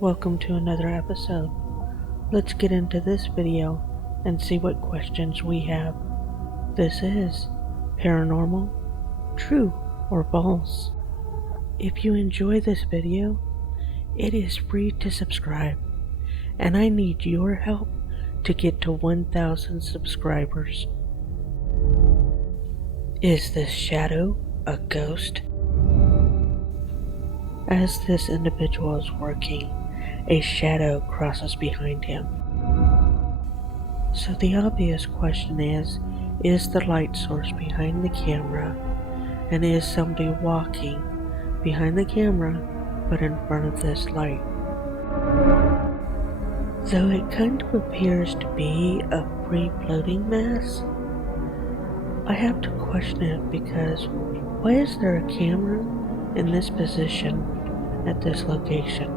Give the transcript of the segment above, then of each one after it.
Welcome to another episode. Let's get into this video and see what questions we have. This is Paranormal, True or False. If you enjoy this video, it is free to subscribe, and I need your help to get to 1,000 subscribers. Is this shadow a ghost? As this individual is working, a shadow crosses behind him. So the obvious question is the light source behind the camera, and is somebody walking behind the camera but in front of this light? Though it kind of appears to be a free-floating mass, I have to question it because why is there a camera in this position at this location?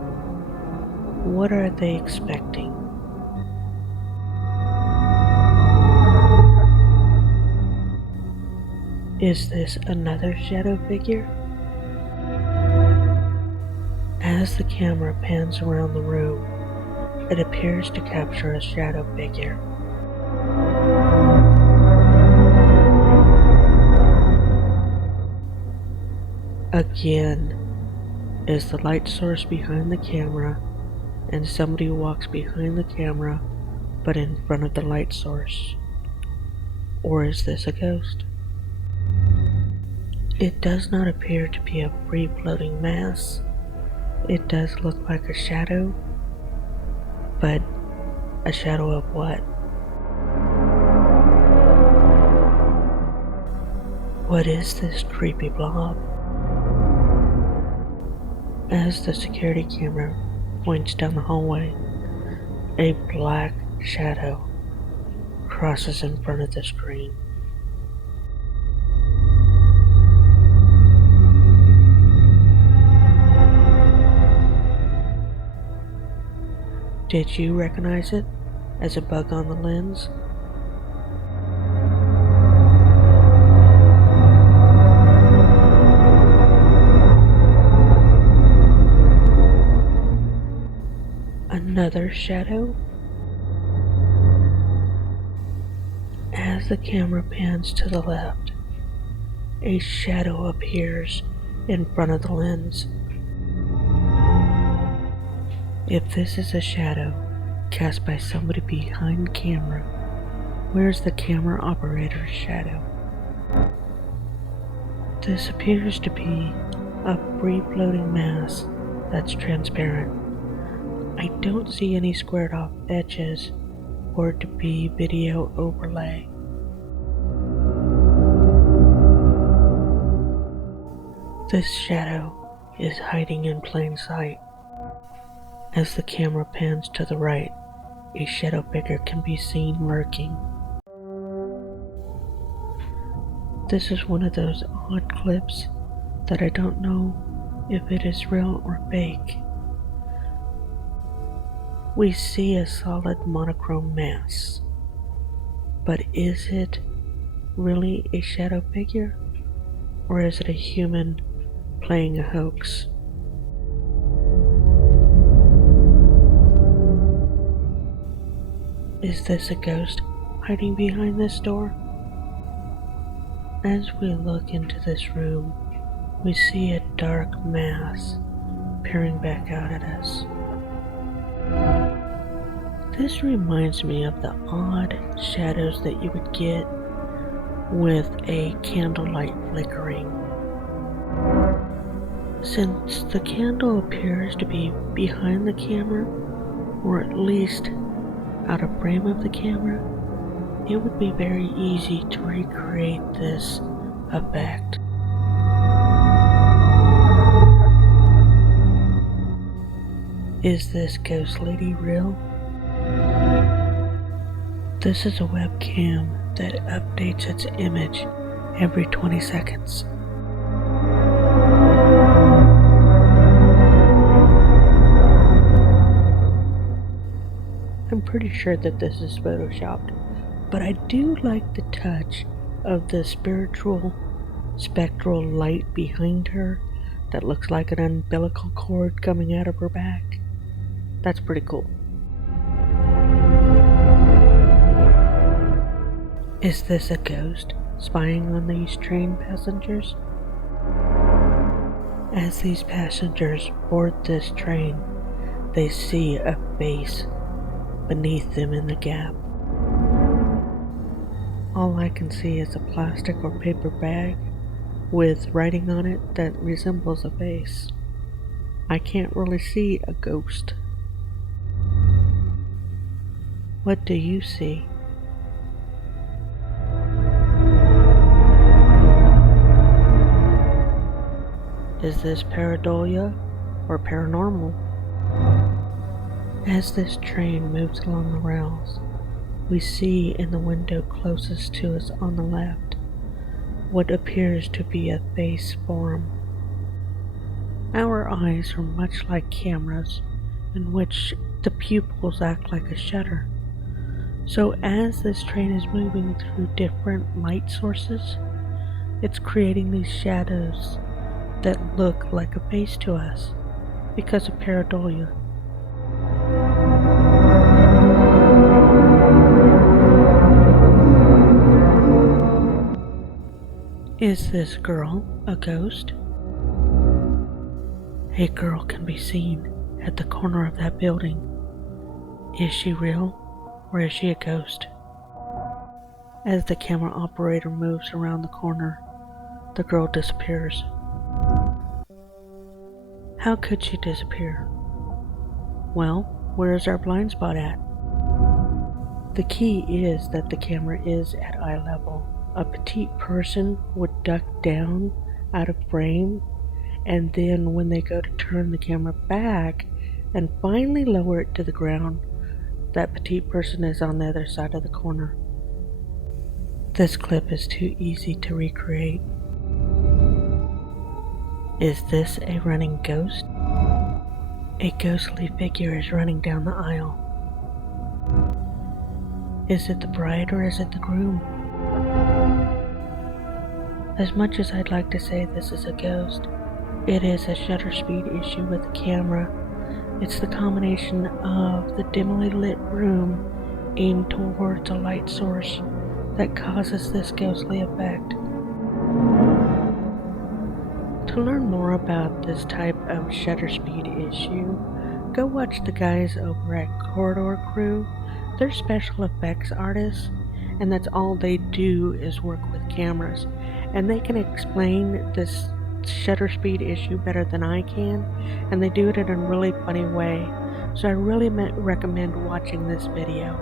What are they expecting? Is this another shadow figure? As the camera pans around the room, it appears to capture a shadow figure. Again, is the light source behind the camera, and somebody walks behind the camera but in front of the light source? Or is this a ghost? It does not appear to be a free-floating mass. It does look like a shadow, but a shadow of what? What is this creepy blob? As the security camera points down the hallway, a black shadow crosses in front of the screen. Did you recognize it as a bug on the lens? Another shadow? As the camera pans to the left, a shadow appears in front of the lens. If this is a shadow cast by somebody behind camera, where's the camera operator's shadow? This appears to be a free-floating mass that's transparent. I don't see any squared off edges or it to be video overlay. This shadow is hiding in plain sight. As the camera pans to the right, a shadow figure can be seen lurking. This is one of those odd clips that I don't know if it is real or fake. We see a solid monochrome mass, but is it really a shadow figure, or is it a human playing a hoax? Is this a ghost hiding behind this door? As we look into this room, we see a dark mass peering back out at us. This reminds me of the odd shadows that you would get with a candlelight flickering. Since the candle appears to be behind the camera, or at least out of frame of the camera, it would be very easy to recreate this effect. Is this ghost lady real? This is a webcam that updates its image every 20 seconds. I'm pretty sure that this is photoshopped, but I do like the touch of the spectral light behind her that looks like an umbilical cord coming out of her back. That's pretty cool. Is this a ghost spying on these train passengers? As these passengers board this train, they see a face beneath them in the gap. All I can see is a plastic or paper bag with writing on it that resembles a face. I can't really see a ghost. What do you see? Is this pareidolia or paranormal? As this train moves along the rails, we see in the window closest to us on the left what appears to be a face form. Our eyes are much like cameras in which the pupils act like a shutter. So as this train is moving through different light sources, it's creating these shadows that look like a face to us because of pareidolia. Is this girl a ghost? A girl can be seen at the corner of that building. Is she real or is she a ghost? As the camera operator moves around the corner, the girl disappears. How could she disappear? Well, where is our blind spot at? The key is that the camera is at eye level. A petite person would duck down out of frame, and then when they go to turn the camera back and finally lower it to the ground, that petite person is on the other side of the corner. This clip is too easy to recreate. Is this a running ghost? A ghostly figure is running down the aisle. Is it the bride or is it the groom? As much as I'd like to say this is a ghost, it is a shutter speed issue with the camera. It's the combination of the dimly lit room aimed towards a light source that causes this ghostly effect. To learn more about this type of shutter speed issue, go watch the guys over at Corridor Crew. They're special effects artists, and that's all they do is work with cameras. And they can explain this shutter speed issue better than I can, and they do it in a really funny way. So I really recommend watching this video.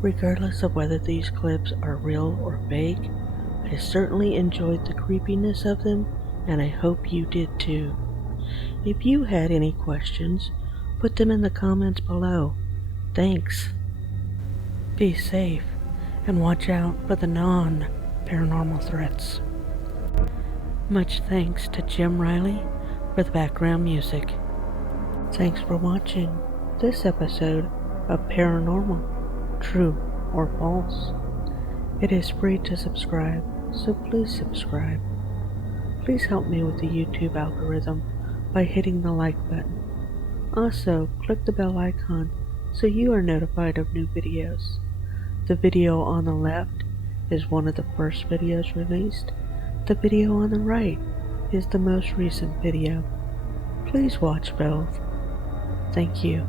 Regardless of whether these clips are real or fake, I certainly enjoyed the creepiness of them, and I hope you did too. If you had any questions, put them in the comments below. Thanks. Be safe, and watch out for the non-paranormal threats. Much thanks to Jim Riley for the background music. Thanks for watching this episode of Paranormal, True or False. It is free to subscribe, so please subscribe. Please help me with the YouTube algorithm by hitting the like button. Also, click the bell icon so you are notified of new videos. The video on the left is one of the first videos released. The video on the right is the most recent video. Please watch both. Thank you.